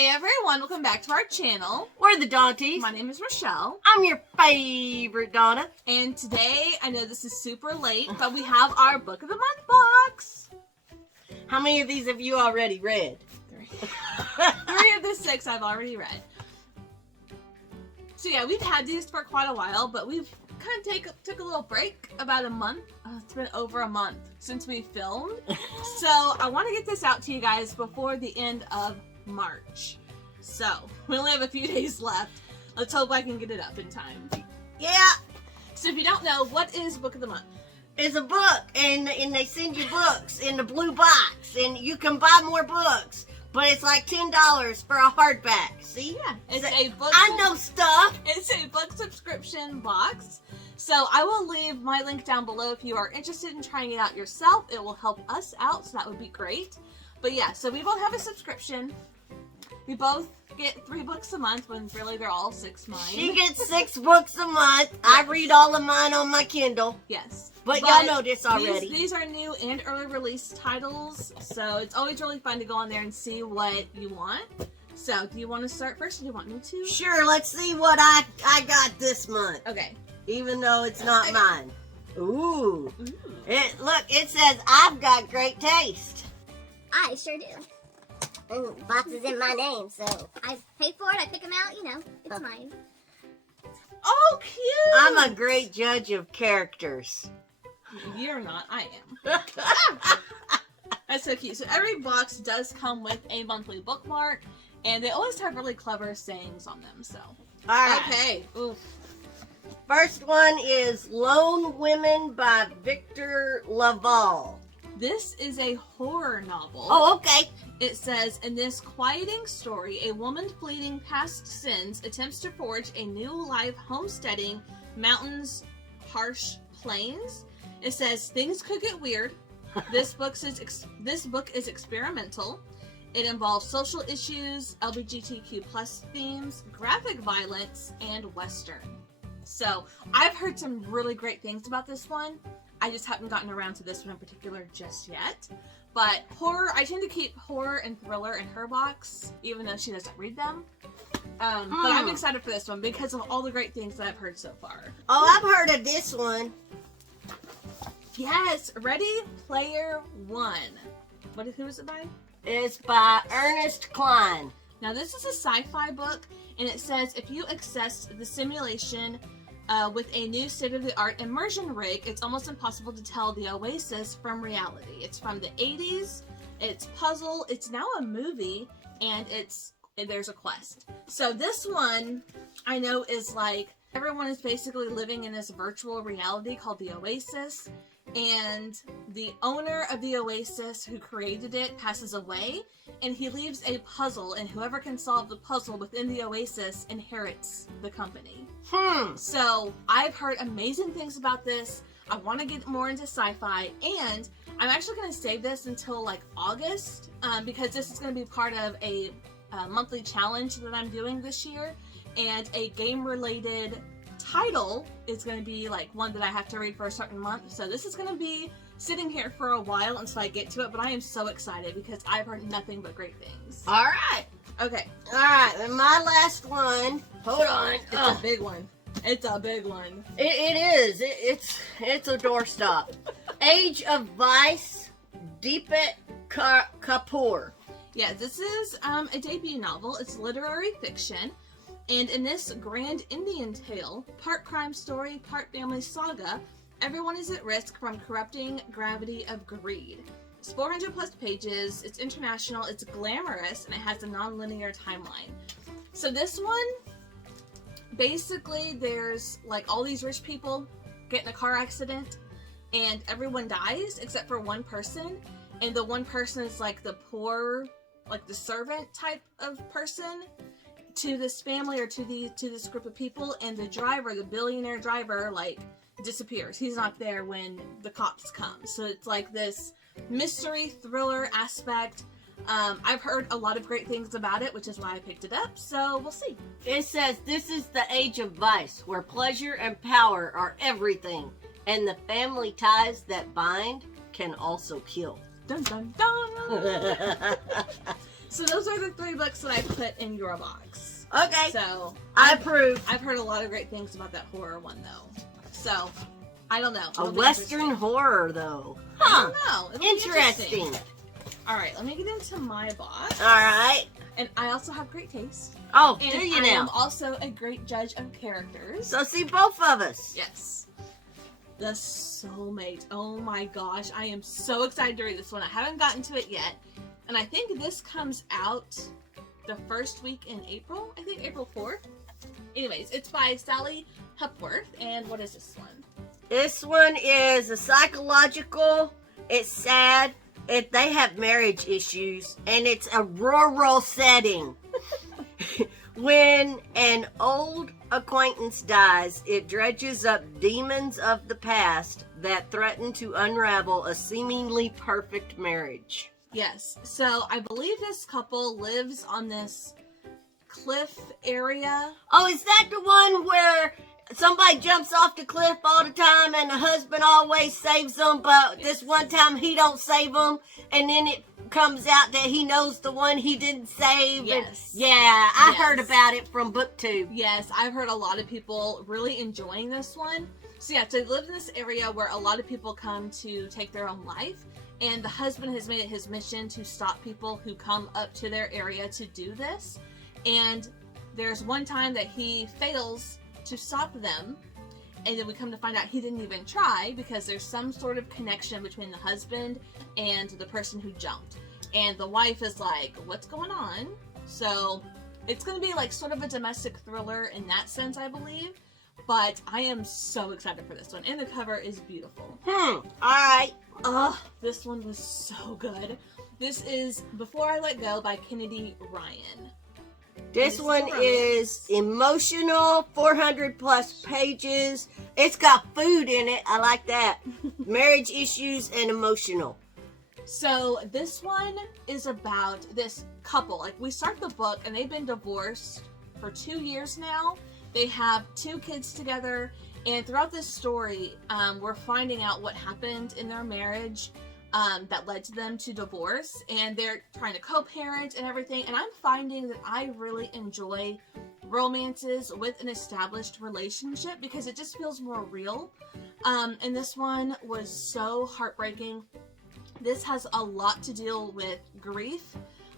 Hey everyone, welcome back to our channel. We're the Dawnties. My name is Rochelle. I'm your favorite Donna. And today, I know this is super late, but we have our Book of the Month box. How many of these have you already read? 3. 3 of the 6 I've already read. So yeah, we've had these for quite a while, but we've kind of took a little break, about a month. It's been over a month since we filmed. So I want to get this out to you guys before the end of March. So we only have a few days left. Let's hope I can get it up in time. Yeah. So if you don't know, what is Book of the Month? It's a book, and they send you books in the blue box, and you can buy more books, but it's like $10 for a hardback. See? Yeah, it's a book. I know stuff. It's a book subscription box. So I will leave my link down below if you are interested in trying it out yourself. It will help us out, so that would be great. But yeah, so we both have a subscription. We both get 3 books a month, when really they're all 6 mine. She gets 6 books a month. I read all of mine on my Kindle. Yes. But y'all know this already. These are new and early release titles, so it's always really fun to go on there and see what you want. So, do you want to start first, or do you want me to? Sure, let's see what I got this month. Okay. Even though it's not mine. Ooh. Look, it says, I've got great taste. I sure do. And the box is in my name, so I pay for it, I pick them out, you know, it's mine. Oh, cute! I'm a great judge of characters. You're not, I am. That's so cute. So every box does come with a monthly bookmark, and they always have really clever sayings on them, so. Alright. Okay. Oof. First one is Lone Women by Victor Laval. This is a horror novel. Oh, okay. It says, in this quieting story, a woman fleeing past sins attempts to forge a new life homesteading mountains, harsh plains. It says, things could get weird. This book is experimental. It involves social issues, LGBTQ plus themes, graphic violence, and Western. So, I've heard some really great things about this one. I just haven't gotten around to this one in particular just yet. But horror, I tend to keep horror and thriller in her box, even though she doesn't read them. But I'm excited for this one because of all the great things that I've heard so far. Oh, I've heard of this one. Yes, Ready Player One. Who is it by? It's by Ernest Cline. Now this is a sci-fi book, and it says if you access the simulation with a new state-of-the-art immersion rig, it's almost impossible to tell the Oasis from reality. It's from the 80s, it's puzzle, it's now a movie, and there's a quest. So this one, I know, is like, everyone is basically living in this virtual reality called the Oasis, and the owner of the Oasis, who created it, passes away, and he leaves a puzzle, and whoever can solve the puzzle within the Oasis inherits the company. So, I've heard amazing things about this. I want to get more into sci-fi, and I'm actually going to save this until like August, because this is going to be part of a monthly challenge that I'm doing this year, and a game-related title is going to be like one that I have to read for a certain month. So this is going to be sitting here for a while until I get to it, but I am so excited because I've heard nothing but great things. All right. Okay. All right, and my last one. Hold on. It's a big one. It's a big one. It is. It's a doorstop. Age of Vice, Deepak Kapoor. Yeah, this is a debut novel. It's literary fiction. And in this grand Indian tale, part crime story, part family saga, everyone is at risk from corrupting gravity of greed. It's 400 plus pages, it's international, it's glamorous, and it has a non-linear timeline. So this one, basically there's like all these rich people get in a car accident, and everyone dies except for one person, and the one person is like the poor, like the servant type of person to this family or to this group of people, and the driver, the billionaire driver, like disappears. He's not there when the cops come. So it's like this mystery thriller aspect. I've heard a lot of great things about it, which is why I picked it up, so we'll see. It says, this is the age of vice, where pleasure and power are everything, and the family ties that bind can also kill. Dun dun dun! So those are the 3 books that I put in your box. Okay. So I approve. I've heard a lot of great things about that horror one though. So I don't know. A It'll be Western interesting. horror, though. I Huh. don't know. It'll be Interesting. All right, let me get into my box. All right. And I also have great taste. Oh, And do you I am now? also a great judge of characters. So see both of us. Yes. The Soulmate. Oh my gosh. I am so excited to read this one. I haven't gotten to it yet. And I think this comes out the first week in April. I think April 4th. Anyways, it's by Sally Hepworth. And what is this one? This one is a psychological. It's sad. They have marriage issues, and it's a rural setting. When an old acquaintance dies, it dredges up demons of the past that threaten to unravel a seemingly perfect marriage. Yes. So I believe this couple lives on this cliff area. Oh, is that the one where somebody jumps off the cliff all the time and the husband always saves them, but this one time he don't save them, and then it comes out that he knows the one he didn't save? Yes. Yeah, I Yes. heard about it from BookTube. Yes, I've heard a lot of people really enjoying this one. So yeah, so they live in this area where a lot of people come to take their own life, and the husband has made it his mission to stop people who come up to their area to do this. And there's one time that he fails to stop them, and then we come to find out he didn't even try because there's some sort of connection between the husband and the person who jumped. And the wife is like, what's going on? So it's going to be like sort of a domestic thriller in that sense, I believe. But I am so excited for this one. And the cover is beautiful. Alright. Ugh, this one was so good. This is Before I Let Go by Kennedy Ryan. This is one a romance. is emotional, 400 plus pages. It's got food in it. I like that. Marriage issues and emotional. So this one is about this couple. Like, we start the book and they've been divorced for 2 years now. They have 2 kids together, and throughout this story, we're finding out what happened in their marriage that led to them to divorce, and they're trying to co-parent and everything. And I'm finding that I really enjoy romances with an established relationship because it just feels more real. And this one was so heartbreaking. This has a lot to deal with grief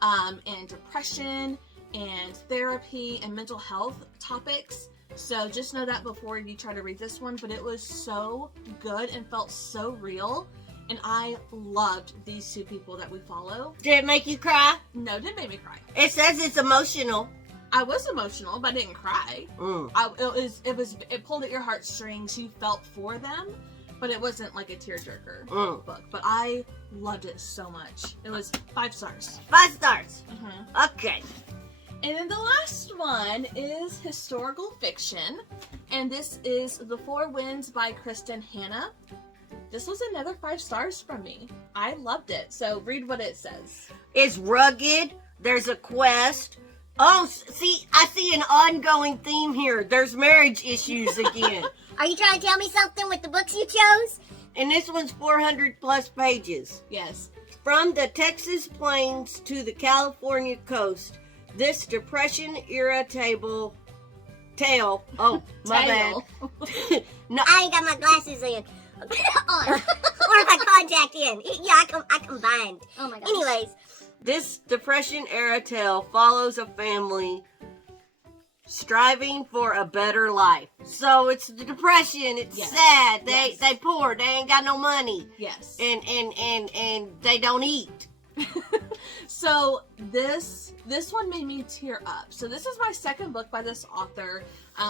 and depression and therapy and mental health topics. So just know that before you try to read this one. But it was so good and felt so real. And I loved these 2 people that we follow. Did it make you cry? No, it didn't make me cry. It says it's emotional. I was emotional, but I didn't cry. It pulled at your heartstrings. You felt for them, but it wasn't like a tearjerker book. But I loved it so much. It was 5 stars. 5 stars. Mm-hmm. Okay. And then the last one is historical fiction, and this is The Four Winds by Kristen Hanna. This was another 5 stars from me. I loved it. So read what it says. It's rugged. There's a quest. Oh, see, I see an ongoing theme here. There's marriage issues again. Are you trying to tell me something with the books you chose? And this one's 400 plus pages. Yes. From the Texas plains to the California coast, this Depression-era tale. Oh, my Tale. bad. No, I ain't got my glasses in. on. Or my contact in. Yeah, I combined. Oh my gosh. Anyways. this Depression-era tale follows a family striving for a better life. So it's the depression. It's Yes. sad. Yes. They poor. They ain't got no money. Yes. And they don't eat. So this one made me tear up. So this is my second book by this author.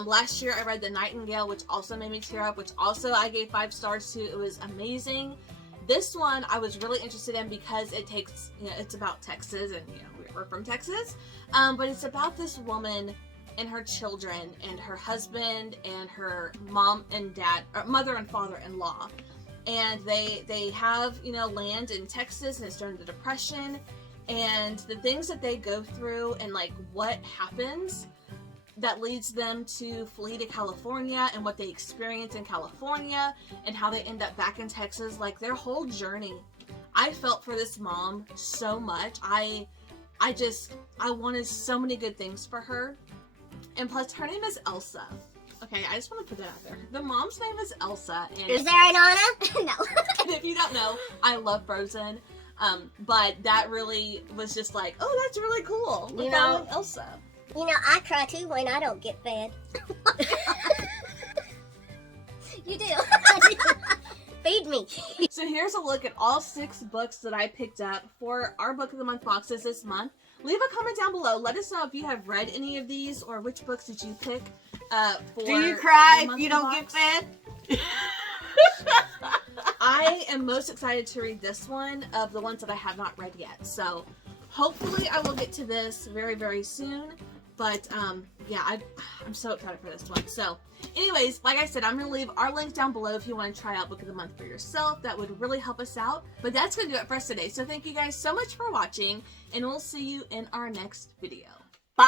Last year I read The Nightingale, which also made me tear up, which also I gave 5 stars to. It was amazing. This one I was really interested in because it's about Texas, and we're from Texas. But it's about this woman and her children and her husband and her mom and dad, or mother and father-in-law. And they have, land in Texas, and it's during the Depression, and the things that they go through and like what happens that leads them to flee to California, and what they experience in California, and how they end up back in Texas, like their whole journey. I felt for this mom so much. I I wanted so many good things for her. And plus, her name is Elsa. Okay, I just want to put that out there. The mom's name is Elsa. And Is there an Anna? No. and if you don't know, I love Frozen. But that really was just like, oh, that's really cool. You know, Elsa. You know, I cry too when I don't get fed. You do. I do. Feed me. So here's a look at all 6 books that I picked up for our Book of the Month boxes this month. Leave a comment down below. Let us know if you have read any of these or which books did you pick for Do you cry the if you monthly don't box. get fed? I am most excited to read this one of the ones that I have not read yet. So hopefully I will get to this very, very soon. But yeah, I'm so excited for this one. So anyways, like I said, I'm going to leave our link down below if you want to try out Book of the Month for yourself. That would really help us out. But that's going to do it for us today. So thank you guys so much for watching, and we'll see you in our next video. Bye.